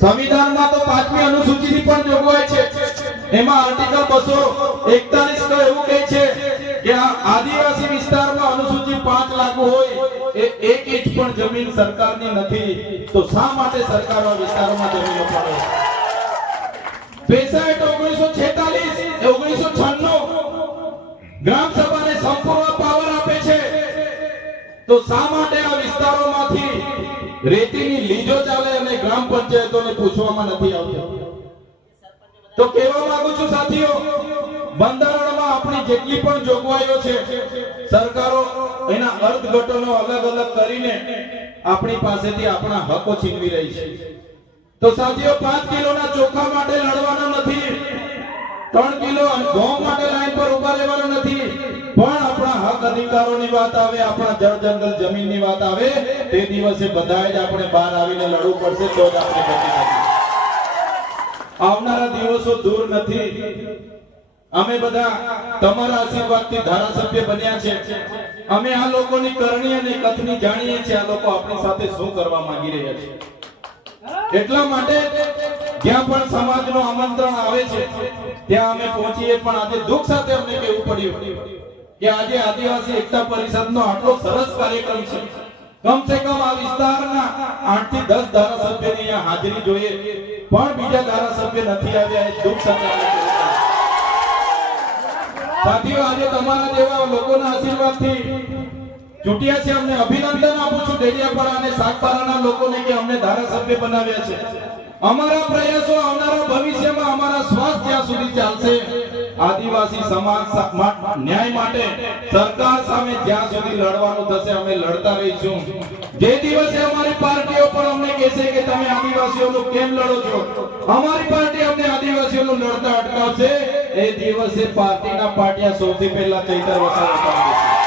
સંવિધાનમાં તો 5મી અનુસૂચિની પણ જોગવાઈ છે। એમાં આર્ટિકલ 241 તો એવું કહે છે કે આ આદિવાસી વિસ્તારમાં અનુસૂચિ 5 લાગુ હોય એ 1 ઇંચ પણ જમીન સરકારની નથી, તો શા માટે સરકારો વિસ્તારોમાં જમીનો પાડે? પેસા એક્ટ 1946 1996 ગ્રામ સભાને સંપૂર્ણ પાવર આપે છે, તો શા માટે આ વિસ્તારોમાંથી રેતીની લીજો ચાલે અને ગ્રામ પંચાયતોને પૂછવામાં નથી આવતું? તો કહેવા માંગુ છું સાથીઓ, બંધારણમાં આપણી જેટલી પણ જોગવાઈઓ છે સરકારો એના અર્થઘટનો અલગ અલગ કરીને આપણી પાસેથી આપણા હકો છીનવી રહી છે। તો સાથીઓ 5 કિલોના ચોખા માટે લડવાનો નથી, 3 કિલો ઘઉં માટે લાઈન પર ઉભા રહેવાનો નથી, પણ આપણા હક અધિકારોની વાત આવે, આપણા જળ જંગલ જમીનની વાત આવે, તે દિવસે બધાએ જ આપણે બહાર આવીને લડવું પડશે, તો જ આપણે બચી શકીશું। આવનારા દિવસો દૂર નથી। અમે બધા તમારા આશીર્વાદથી ધારાસભ્ય બન્યા છે। અમે આ લોકોની કરણી અને કથની જાણીએ છીએ, આ લોકો આપણી સાથે શું કરવા માંગી રહ્યા છે। એટલા માટે જ્યાં પણ સમાજનો આમંત્રણ આવે છે ત્યાં અમે પહોંચીએ, પણ આજે દુઃખ સાથે અમને કહેવું પડ્યું કે આજે આદિવાસી એકતા પરિષદનો આટલો સરસ કાર્યક્રમ છે, કમ સે કમ આ વિસ્તારના 8 થી 10 ધારાસભ્યોની અહીંયા હાજરી જોઈએ, પણ બીજા ધારાસભ્ય નથી આવ્યા। એ દુઃખ સાથે અમને કહેવું પડ્યું। સાથીઓ, આજે તમારા જેવા લોકોના આશીર્વાદથી ચૂંટ્યા છે, અમને અભિનંદન આપું છું ડેડિયાપાડા અને સાગબારાના લોકોને કે અમને ધારાસભ્ય બનાવ્યા છે। અમારા પ્રયાસો આવનારા ભવિષ્યમાં અમારા શ્વાસ જ્યાં સુધી ચાલશે, આદિવાસી સમાજ ન્યાય માટે સરકાર સામે જ્યાં સુધી લડવાનું થશે અમે લડતા રહીશું। જે દિવસે અમારી પાર્ટીઓ પણ અમને કહેશે કે તમે આદિવાસીઓનું કેમ લડો છો, અમારી પાર્ટી અમને આદિવાસીઓનું લડતા અટકાવશે, એ દિવસે પાર્ટીના પાટિયા સૌથી પહેલા ચૈતર વસાવા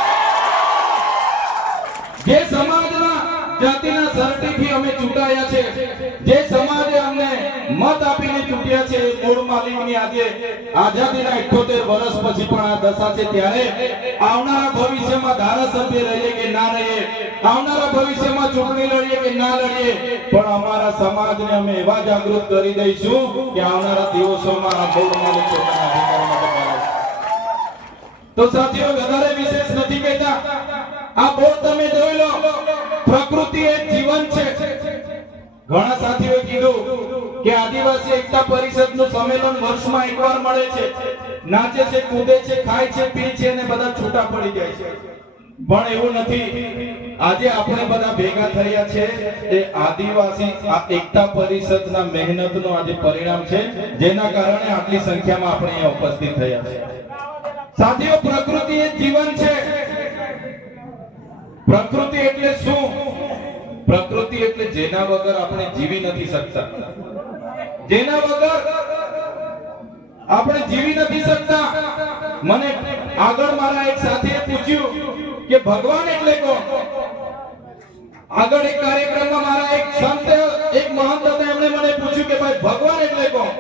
જે સમાજના જાતિના સર્ટિફિકેટ અમે ચૂંટાયા છે, જે સમાજે અમને મત આપીને ચૂંટ્યા છે, મૂળ માલિકની આજે આઝાદીના 78 વર્ષ પછી પણ આ દશા છે, ત્યારે આવનારા ભવિષ્યમાં ધારાસભ્ય રહીએ કે ના રહીએ, આવનારા ભવિષ્યમાં ચૂંટણી લડીએ કે ના લડીએ, પણ અમારા સમાજને અમે એવા જાગૃત કરી દઈશું કે આવનારા દિવસોમાં આ મૂળ માલિક પોતાના અધિકારો માટે લડશે। તો સાથીઓ, વધારે વિશેષ નથી કહેતા, આ બોર્ડ તમે જોઈ લો, પ્રકૃતિ એ જીવન છે। ઘણા સાથીઓએ કીધું કે આદિવાસી એકતા પરિષદનું સંમેલન વર્ષમાં એકવાર મળે છે, નાચે છે, કૂદે છે, ખાય છે, પીએ છે અને બધા છૂટા પડી જાય છે, પણ એવું નથી। આજે આપણે બધા ભેગા થયા છે એ આદિવાસી એકતા પરિષદના મહેનતનું આજે પરિણામ છે, જેના કારણે આટલી સંખ્યામાં આપણે અહીંયા ઉપસ્થિત થયા છે। સાથીઓ, પ્રકૃતિ એ જીવન છે। પ્રકૃતિ એટલે શું? પ્રકૃતિ એટલે જેના વગર આપણે જીવી નથી શકતા, જેના વગર આપણે જીવી નથી શકતા। મને આગળ મારા એક સાથીએ પૂછ્યું કે ભગવાન એટલે કોણ? આગળ એક કાર્યક્રમમાં મારા એક સંત એક મહંત હતા, એમણે મને પૂછ્યું કે ભાઈ ભગવાન એટલે કોણ?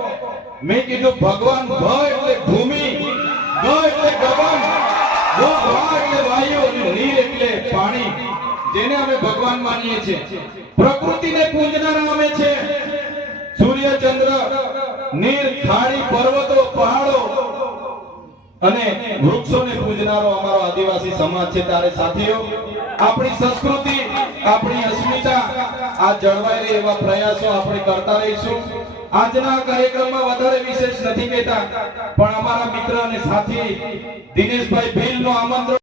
મેં કીધું ભગવાન ભ એટલે ભૂમિ, ગ એટલે ગગન, ભા એટલે વાયુ અને નીર એટલે પાણી, જેને અમે ભગવાન માનીએ છીએ। પ્રકૃતિને પૂજનારા અમે છે। સૂર્ય, ચંદ્ર, નીર, ખાડી, પર્વતો, પહાડો અને વૃક્ષોને પૂજનારો અમારો આદિવાસી સમાજ છે। ત્યારે સાથીઓ, આપણી સંસ્કૃતિ, આપણી અસ્મિતા આ જળવાઈ રહે એવા પ્રયાસો આપણે કરતા રહીશું। આજના કાર્યક્રમમાં વધારે વિશેષ નથી કહેતા, પણ અમારા મિત્ર અને સાથી દિનેશભાઈ ભીલનું આમંત્રણ